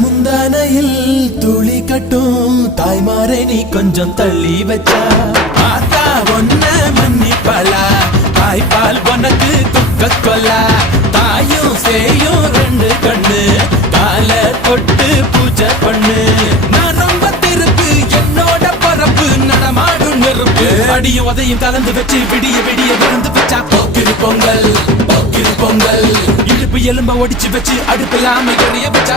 முந்தானையில் துளி கட்டும் தாய்மாரை நீ கொஞ்சம் தள்ளி வச்சா ஆத்தா ஒன்ன மன்னிப்பலா தாய்ப்பால் உனக்கு துக்க கொல்லா தாயும் சேயும் ரெண்டு கண்ணு கால தொட்டு பூஜை பண்ணு நான் ரொம்ப திருப்பு என்னோட பரப்பு நடமாடும் நெருப்பு அடியும் உதையும் கலந்து வச்சு விடிய விடிய விழுந்து வச்சா போக்கிரு பொங்கல் இடுப்பு எலும்ப ஒடிச்சு வச்சு அடுப்பில்லாம எரிய வச்சா